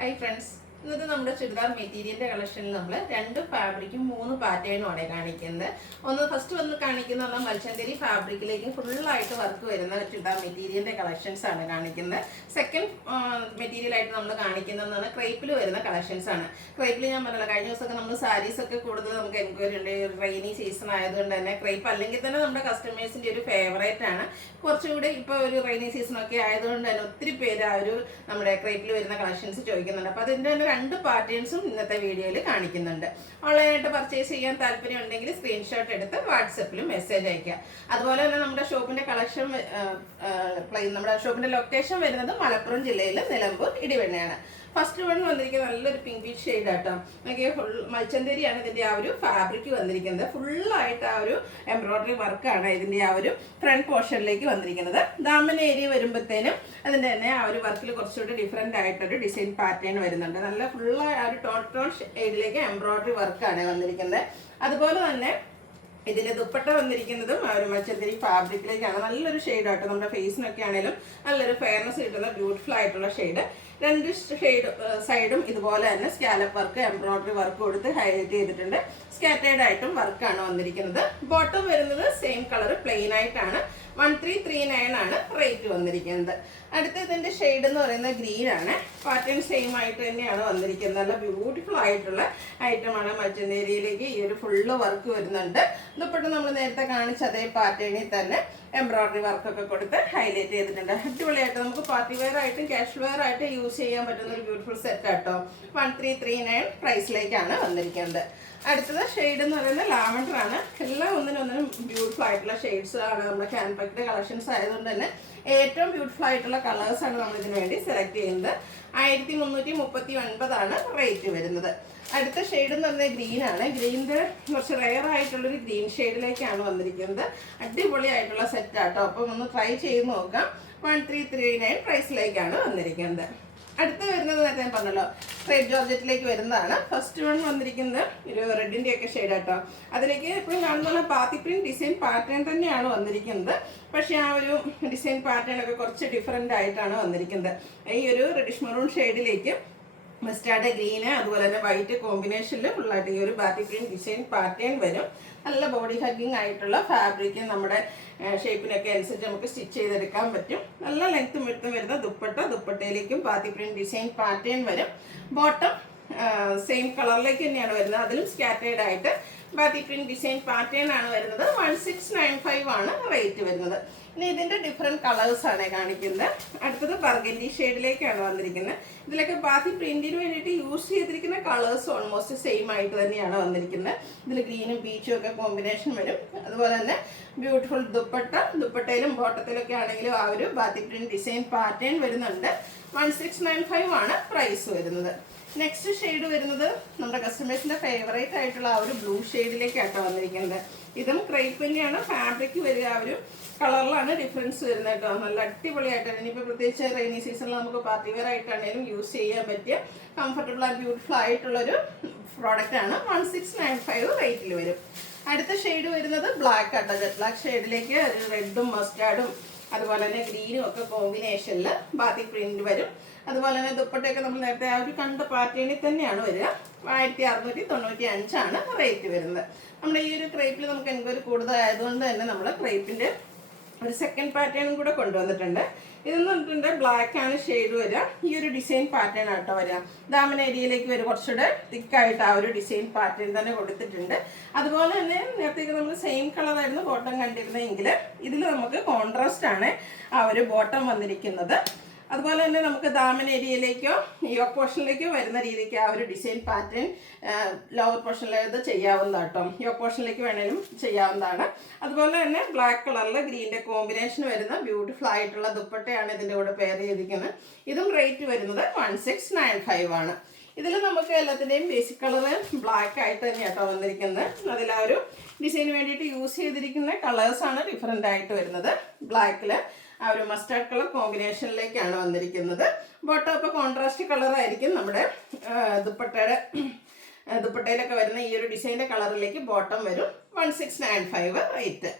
Hi friends. ഇന്നത്തെ നമ്മുടെ ചുരിദാർ മെറ്റീരിയലിന്റെ കളക്ഷനിൽ നമ്മൾ രണ്ട് ഫാബ്രിക്കും മൂന്ന് പാറ്റേണും ആണ് കാണിക്കുന്നത്. ഫസ്റ്റ് വന്ന് കാണിക്കുന്നത് മൽച്ചന്തേരി ഫാബ്രിക്കിലേക്ക് ഫുള്ളായിട്ട് വർക്ക് വരുന്ന ചുരിദാർ മെറ്റീരിയലിന്റെ കളക്ഷൻസ് ആണ് കാണിക്കുന്നത്. സെക്കൻഡ് മെറ്റീരിയൽ ആയിട്ട് നമ്മൾ കാണിക്കുന്നതാണ് ക്രേപ്പിൽ വരുന്ന കളക്ഷൻസ് ആണ്. ക്രേപ്പിൽ ഞാൻ പറഞ്ഞല്ലോ, കഴിഞ്ഞ ദിവസമൊക്കെ നമ്മൾ സാരീസ് ഒക്കെ കൂടുതൽ നമുക്ക് എൻക്വയറി ഉണ്ട്. റെയിനി സീസൺ ആയതുകൊണ്ട് തന്നെ ക്രേപ്പ് അല്ലെങ്കിൽ തന്നെ നമ്മുടെ കസ്റ്റമേഴ്സിന്റെ ഒരു ഫേവറേറ്റ് ആണ്. കുറച്ചുകൂടി ഇപ്പോൾ ഒരു റെയിനി സീസൺ ഒക്കെ ആയതുകൊണ്ട് തന്നെ ഒത്തിരി പേര് ആ ഒരു നമ്മുടെ ക്രേപ്പിൽ വരുന്ന കളക്ഷൻസ് ചോദിക്കുന്നുണ്ട്. അപ്പോൾ അതിൻ്റെ തന്നെ രണ്ട് പാറ്റേൺസും ഇന്നത്തെ വീഡിയോയിൽ കാണിക്കുന്നുണ്ട്. ഓൺലൈനായിട്ട് പർച്ചേസ് ചെയ്യാൻ താല്പര്യം ഉണ്ടെങ്കിൽ സ്ക്രീൻഷോട്ട് എടുത്ത് വാട്സപ്പിലും മെസ്സേജ് അയക്കുക. അതുപോലെ തന്നെ നമ്മുടെ ഷോപ്പിന്റെ കളക്ഷൻ, നമ്മുടെ ഷോപ്പിന്റെ ലൊക്കേഷൻ വരുന്നത് മലപ്പുറം ജില്ലയിലെ നിലമ്പൂർ ഇടിവണ്ണയാണ്. ഫസ്റ്റ് വൺ വന്നിരിക്കുന്നത് നല്ലൊരു പിങ്കിഷ് ഷെയ്ഡ് ആട്ടോ. നോക്കിയ ഫുൾ മൽച്ചന്തേരിയാണ് ഇതിന്റെ ആ ഒരു ഫാബ്രിക് വന്നിരിക്കുന്നത്. ഫുള്ളായിട്ട് ആ ഒരു എംബ്രോയിഡറി വർക്കാണ് ഇതിന്റെ ആ ഒരു ഫ്രണ്ട് പോർഷനിലേക്ക് വന്നിരിക്കുന്നത്. ദാമൻ ഏരിയ വരുമ്പോഴത്തേനും അതിന്റെ തന്നെ ആ ഒരു വർക്കിൽ കുറച്ചുകൂടി ഡിഫറെന്റ് ആയിട്ടൊരു ഡിസൈൻ പാറ്റേൺ വരുന്നുണ്ട്. നല്ല ഫുള്ള് ആ ഒരു ടോൺ ഷെയ്ഡിലേക്ക് എംബ്രോയിഡറി വർക്കാണ് വന്നിരിക്കുന്നത്. അതുപോലെ തന്നെ ഇതിന്റെ ദുപ്പട്ട വന്നിരിക്കുന്നതും ആ ഒരു മൽച്ചന്തേരി ഫാബ്രിക്കിലേക്കാണ്. നല്ലൊരു ഷെയ്ഡ് ആട്ടോ. നമ്മുടെ ഫേസിനൊക്കെ ആണെങ്കിലും നല്ലൊരു ഫെയർനെസ് കിട്ടുന്ന ബ്യൂട്ടിഫുൾ ആയിട്ടുള്ള ഷെയ്ഡ്. രണ്ട് ഷെയ്ഡ് സൈഡും ഇതുപോലെ തന്നെ സ്കാലപ്പ് വർക്ക്, എംബ്രോയിഡറി വർക്ക് കൊടുത്ത് ഹൈലൈറ്റ് ചെയ്തിട്ടുണ്ട്. സ്കാറ്റേർഡ് ആയിട്ടും വർക്കാണ് വന്നിരിക്കുന്നത്. ബോട്ടം വരുന്നത് സെയിം കളർ പ്ലെയിൻ ആയിട്ടാണ്. 1339 ആണ് റേറ്റ് വന്നിരിക്കുന്നത്. അടുത്ത ഇതിന്റെ ഷെയ്ഡ് എന്ന് പറയുന്നത് ഗ്രീൻ ആണ്. പാറ്റേൺ സെയിം ആയിട്ട് തന്നെയാണ് വന്നിരിക്കുന്നത്. നല്ല ബ്യൂട്ടിഫുൾ ആയിട്ടുള്ള ഐറ്റമാണ്. മൽച്ചന്തേരിയിലേക്ക് ഈ ഒരു ഫുള്ള് വർക്ക് വരുന്നുണ്ട്. ദുപ്പട്ട നമ്മൾ നേരത്തെ കാണിച്ച അതേ പാറ്റേണിൽ തന്നെ എംബ്രോയിഡറി വർക്കൊക്കെ കൊടുത്ത് ഹൈലൈറ്റ് ചെയ്തിട്ടുണ്ട്. അടിപൊളിയായിട്ട് നമുക്ക് പാർട്ടി വെയർ ആയിട്ടും ക്യാഷ് വെയർ ആയിട്ട് യൂസ് ചെയ്യാൻ പറ്റുന്ന ഒരു ബ്യൂട്ടിഫുൾ സെറ്റ് ആട്ടോ. 1339 പ്രൈസിലേക്കാണ് വന്നിരിക്കുന്നത്. അടുത്തത് ഷെയ്ഡ് എന്ന് പറയുന്നത് ലാവൻഡർ ആണ്. എല്ലാം ഒന്നിനൊന്നിനും ബ്യൂട്ടിഫുൾ ആയിട്ടുള്ള ഷെയ്ഡ്സ് ആണ്. നമ്മുടെ ക്യാൻപക്കിന്റെ കളക്ഷൻസ് ആയതുകൊണ്ട് തന്നെ ഏറ്റവും ബ്യൂട്ടിഫുൾ ആയിട്ടുള്ള കളേഴ്സ് ആണ് നമ്മൾ ഇതിനു വേണ്ടി സെലക്ട് ചെയ്യുന്നത്. 1339 ആണ് റേറ്റ് വരുന്നത്. അടുത്ത ഷെയ്ഡ് എന്ന് പറഞ്ഞാൽ ഗ്രീൻ ആണ്. ഗ്രീനിന്റെ കുറച്ച് റെയർ ആയിട്ടുള്ളൊരു ഗ്രീൻ ഷെയ്ഡിലേക്കാണ് വന്നിരിക്കുന്നത്. അടിപൊളിയായിട്ടുള്ള സെറ്റ് ആട്ടോ. അപ്പം ഒന്ന് ട്രൈ ചെയ്ത് നോക്കാം. 1339 പ്രൈസിലേക്കാണ് വന്നിരിക്കുന്നത്. അടുത്ത് വരുന്നത് നേരത്തെ ഞാൻ പറഞ്ഞല്ലോ, റെഡ് ജോർജറ്റിലേക്ക് വരുന്നതാണ്. ഫസ്റ്റ് വൺ വന്നിരിക്കുന്നത് ഒരു റെഡിന്റെ ഒക്കെ ഷെയ്ഡ് ആട്ടോ. അതിലേക്ക് എപ്പോഴും കാണുന്ന പാത്തി പ്രിന്റ് ഡിസൈൻ പാറ്റേൺ തന്നെയാണ് വന്നിരിക്കുന്നത്. പക്ഷെ ആ ഒരു ഡിസൈൻ പാറ്റേൺ ഒക്കെ കുറച്ച് ഡിഫറെന്റ് ആയിട്ടാണ് വന്നിരിക്കുന്നത്. ഈ ഒരു റെഡിഷ് മെറൂൺ ഷെയ്ഡിലേക്ക് മസ്റ്റാർഡ് ഗ്രീന് അതുപോലെ തന്നെ വൈറ്റ് കോമ്പിനേഷനിൽ ഫുള്ളായിട്ട് ഈ ഒരു ബാത്തി പ്രിന്റ് ഡിസൈൻ പാറ്റേൺ വരും. നല്ല ബോഡി ഹഗ്ഗിങ് ആയിട്ടുള്ള ഫാബ്രിക് നമ്മുടെ ഷേപ്പിനൊക്കെ അനുസരിച്ച് നമുക്ക് സ്റ്റിച്ച് ചെയ്തെടുക്കാൻ പറ്റും. നല്ല ലെങ്ത്തും വിഡ്ത്തും വരുന്ന ദുപ്പട്ടയിലേക്കും ബാത്തി പ്രിന്റ് ഡിസൈൻ പാറ്റേൺ വരും. ബോട്ടം സെയിം കളറിലേക്ക് തന്നെയാണ് വരുന്നത്. അതിലും സ്കാറ്റേർഡ് ആയിട്ട് ബാത്തി പ്രിന്റ് ഡിസൈൻ പാറ്റേൺ ആണ് വരുന്നത്. 1695 ആണ് റേറ്റ് വരുന്നത്. ഇനി ഇതിന്റെ ഡിഫറെന്റ് കളേഴ്സ് ആണ് കാണിക്കുന്നത്. അടുത്തത് ബർഗൻഡി ഷെയ്ഡിലേക്കാണ് വന്നിരിക്കുന്നത്. ഇതിലൊക്കെ ബാത്തി പ്രിന്റിന് വേണ്ടിയിട്ട് യൂസ് ചെയ്തിരിക്കുന്ന കളേഴ്സ് ഓൾമോസ്റ്റ് സെയിം ആയിട്ട് തന്നെയാണ് വന്നിരിക്കുന്നത്. ഇതിൽ ഗ്രീനും പീച്ചും ഒക്കെ കോമ്പിനേഷൻ വരും. അതുപോലെ തന്നെ ബ്യൂട്ടിഫുൾ ദുപ്പട്ടയിലും ബോട്ടത്തിലൊക്കെ ആണെങ്കിലും ആ ഒരു ബാത്തി പ്രിന്റ് ഡിസൈൻ പാറ്റേൺ വരുന്നുണ്ട്. 1695 ആണ് പ്രൈസ് വരുന്നത്. നെക്സ്റ്റ് ഷെയ്ഡ് വരുന്നത് നമ്മുടെ കസ്റ്റമേഴ്സിന്റെ ഫേവറേറ്റ് ആയിട്ടുള്ള ആ ഒരു ബ്ലൂ ഷെയ്ഡിലേക്കാട്ടോ വന്നിരിക്കുന്നത്. ഇതും ക്രേപ്പ് തന്നെയാണ് ഫാബ്രിക് വരിക. ആ ഒരു കളറിലാണ് ഡിഫറൻസ് വരുന്നത് കേട്ടോ. നല്ല അടിപൊളിയായിട്ടാണ്. ഇനിയിപ്പോൾ പ്രത്യേകിച്ച് റെയിനി സീസണിൽ നമുക്ക് പാർട്ടി വെയർ ആയിട്ടാണെങ്കിലും യൂസ് ചെയ്യാൻ പറ്റിയ കംഫർട്ടബിൾ ആൻഡ് ബ്യൂട്ടിഫുൾ ആയിട്ടുള്ളൊരു പ്രോഡക്റ്റ് ആണ്. 1695 റേറ്റിൽ വരും. അടുത്ത ഷെയ്ഡ് വരുന്നത് ബ്ലാക്ക് ആട്ടോ. ജെറ്റ് ബ്ലാക്ക് ഷെയ്ഡിലേക്ക് ഒരു റെഡും മസ്റ്റാർഡും അതുപോലെ തന്നെ ഗ്രീനും ഒക്കെ കോമ്പിനേഷനിൽ ബാത്തി പ്രിന്റ് വരും. അതുപോലെ തന്നെ ദുപ്പട്ടയൊക്കെ നമ്മൾ നേരത്തെ ആ ഒരു കണ്ട പാറ്റേണിൽ തന്നെയാണ് വരിക. 1695 ആണ് റേറ്റ് വരുന്നത്. നമ്മുടെ ഈ ഒരു ക്രേപ്പിൽ നമുക്ക് എൻക്വയറി കൂടുതലായതുകൊണ്ട് തന്നെ നമ്മൾ ക്രേപ്പിന്റെ ഒരു സെക്കൻഡ് പാറ്റേണും കൂടെ കൊണ്ടുവന്നിട്ടുണ്ട്. ഇതെന്ന് പറഞ്ഞിട്ടുണ്ട് ബ്ലാക്ക് ആണ് ഷെയ്ഡ് വരിക. ഈ ഒരു ഡിസൈൻ പാറ്റേൺ ആട്ടോ വരിക. ദാമൻ ഏരിയയിലേക്ക് വരും കുറച്ചുകൂടെ തിക്കായിട്ട് ആ ഒരു ഡിസൈൻ പാറ്റേൺ തന്നെ കൊടുത്തിട്ടുണ്ട്. അതുപോലെ തന്നെ നേരത്തേക്ക് നമ്മൾ സെയിം കളറായിരുന്നു ബോട്ടം കണ്ടിരുന്നതെങ്കിൽ ഇതിൽ നമുക്ക് കോൺട്രാസ്റ്റ് ആണ് ആ ഒരു ബോട്ടം വന്നിരിക്കുന്നത്. അതുപോലെ തന്നെ നമുക്ക് ദാമൻ ഏരിയയിലേക്കോ യോക്ക് പോർഷനിലേക്കോ വരുന്ന രീതിക്ക് ആ ഒരു ഡിസൈൻ പാറ്റേൺ ലോവർ പോർഷനിലേത് ചെയ്യാവുന്നതാണ് കേട്ടോ. യോക്ക് പോർഷനിലേക്ക് വേണേലും ചെയ്യാവുന്നതാണ്. അതുപോലെ തന്നെ ബ്ലാക്ക് കളറിൽ ഗ്രീൻ്റെ കോമ്പിനേഷൻ വരുന്ന ബ്യൂട്ടിഫുൾ ആയിട്ടുള്ള ദുപ്പട്ടയാണ് ഇതിൻ്റെ കൂടെ പെയർ ചെയ്തിരിക്കുന്നത്. ഇതും റേറ്റ് വരുന്നത് 1695 ആണ്. ഇതിൽ നമുക്ക് എല്ലാത്തിൻ്റെയും ബേസിക് കളറ് ബ്ലാക്ക് ആയിട്ട് തന്നെയാട്ടോ വന്നിരിക്കുന്നത്. അതിൽ ആ ഒരു ഡിസൈന് വേണ്ടിയിട്ട് യൂസ് ചെയ്തിരിക്കുന്ന കളേഴ്സാണ് ഡിഫറെൻ്റ് ആയിട്ട് വരുന്നത്. ബ്ലാക്കിൽ ആ ഒരു മസ്റ്റാർഡ് കളർ കോമ്പിനേഷനിലേക്കാണ് വന്നിരിക്കുന്നത്. ബോട്ടം ഇപ്പോൾ കോൺട്രാസ്റ്റ് കളറായിരിക്കും. നമ്മുടെ ദുപ്പട്ടയിലൊക്കെ വരുന്ന ഈ ഒരു ഡിസൈൻ്റെ കളറിലേക്ക് ബോട്ടം വരും. 1695 റേറ്റ്.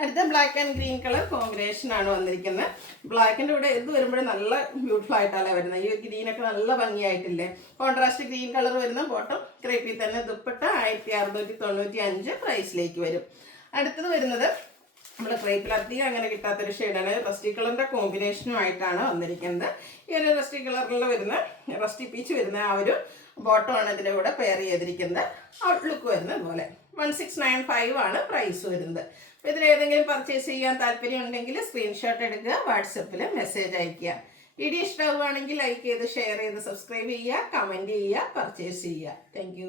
അടുത്ത black and green colour combination ആണ് വന്നിരിക്കുന്നത്. ബ്ലാക്കിൻ്റെ കൂടെ ഇത് വരുമ്പോഴേ നല്ല ബ്യൂട്ടിഫുൾ ആയിട്ടാണ് വരുന്നത്. ഈ ഗ്രീനൊക്കെ നല്ല ഭംഗിയായിട്ടില്ലേ. കോൺട്രാസ്റ്റ് ഗ്രീൻ കളർ വരുന്ന ബോട്ടം ക്രേപ്പിൽ തന്നെ ദുപ്പട്ട 1695 പ്രൈസിലേക്ക് വരും. അടുത്തത് വരുന്നത് നമ്മുടെ ക്രേപ്പിൽ അധികം അങ്ങനെ കിട്ടാത്തൊരു ഷെയ്ഡാണ്. റസ്റ്റി കളറിൻ്റെ കോമ്പിനേഷനുമായിട്ടാണ് വന്നിരിക്കുന്നത്. ഈ ഒരു റസ്റ്റി കളറിൽ വരുന്ന റസ്റ്റി പീച്ച് വരുന്ന ആ ഒരു ബോട്ടമാണ് ഇതിൻ്റെ കൂടെ പെയർ ചെയ്തിരിക്കുന്നത്. ഔട്ട്ലുക്ക് വരുന്നത് പോലെ 1695 ആണ് പ്രൈസ് വരുന്നത്. അപ്പോൾ ഇതിലേതെങ്കിലും പർച്ചേസ് ചെയ്യാൻ താല്പര്യം ഉണ്ടെങ്കിൽ സ്ക്രീൻഷോട്ട് എടുക്കുക, വാട്സപ്പിൽ മെസ്സേജ് അയയ്ക്കുക. വീഡിയോ ഇഷ്ടമാവുകയാണെങ്കിൽ ലൈക്ക് ചെയ്ത് ഷെയർ ചെയ്ത് സബ്സ്ക്രൈബ് ചെയ്യുക, കമൻറ്റ് ചെയ്യുക, പർച്ചേസ് ചെയ്യുക. താങ്ക്